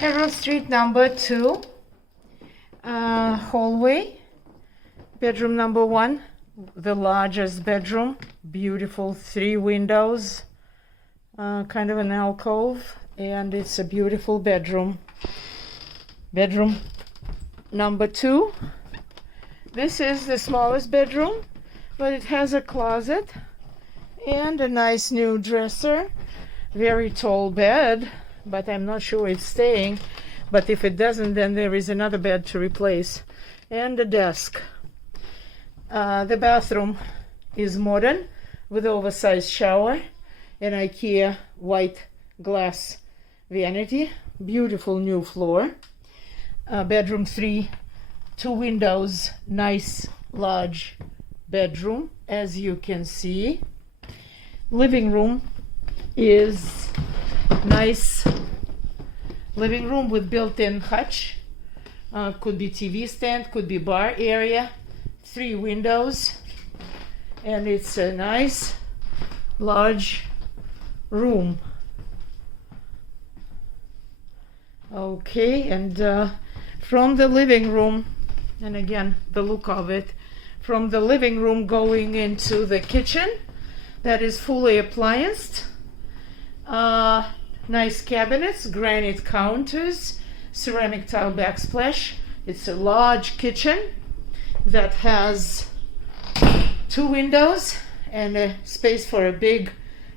Carroll Street number 2, hallway, bedroom number 1, the largest bedroom, beautiful 3 windows, kind of an alcove, and it's a beautiful bedroom. Bedroom number 2, this is the smallest bedroom, but it has a closet and a nice new dresser, very tall bed, but I'm not sure it's staying, but if it doesn't, then there is another bed to replace, and a desk. The bathroom is modern with oversized shower and IKEA white glass vanity, beautiful new floor. Bedroom 3, 2 windows, nice large bedroom, as you can see. Living room is nice living room with built-in hutch. Could be TV stand, could be bar area. 3 windows, and it's a nice large room. Okay, and from the living room, and again the look of it, from the living room going into the kitchen that is fully applianced. Nice cabinets, granite counters, ceramic tile backsplash. It's a large kitchen that has 2 windows and a space for a big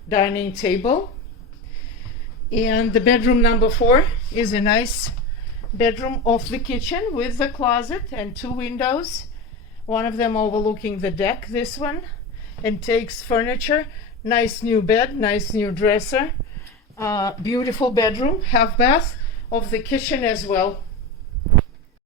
dining table. And the bedroom number 4 is a nice bedroom off the kitchen with a closet and 2 windows, one of them overlooking the deck, this one, and takes furniture. Nice new bed, nice new dresser, beautiful bedroom, half bath of the kitchen as well.